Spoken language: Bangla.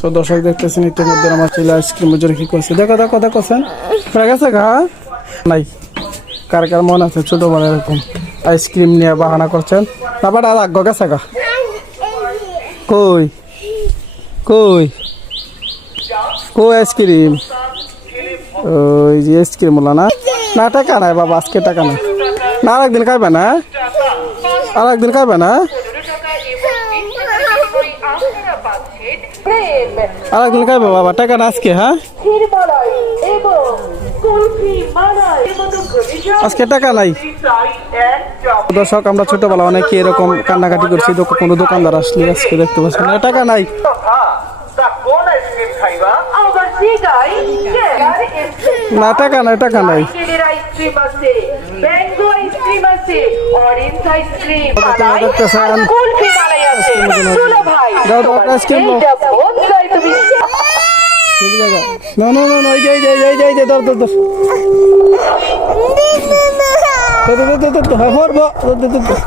তো দর্শক দেখতেছেন ইতিমধ্যে আমার ছেলে আইসক্রিম জন্য কি করছে, দেখো দেখো দেখছেন হয়ে গেছে গা নাই। কার কার মন আছে ছোটবেলা এরকম আইসক্রিম নিয়ে বাহানা করছেন? তারপর আর আগ গেছে গা কই কই কই আইসক্রিম? ওই যে আইসক্রিম বললো না, না টাকা নাই বাবা, আজকে টাকা নাই। না আর একদিন খাইবে না, আর একদিন খাইবে না, আর একদিন খাইবে বাবা, টাকা না আজকে। হ্যাঁ আজকে টাকা নাই। দর্শক আমরা ছোটবেলা অনেকে এরকম কান্নাকাটি করছি, কোনো দোকানদার আসলে আজকে দেখতে পাচ্ছি না টাকা নাই। না টাকা নাই, টাকা নাই। না না না না, এই যে এই যে ধর ধর ধর ধর ধর ধর ধর ধর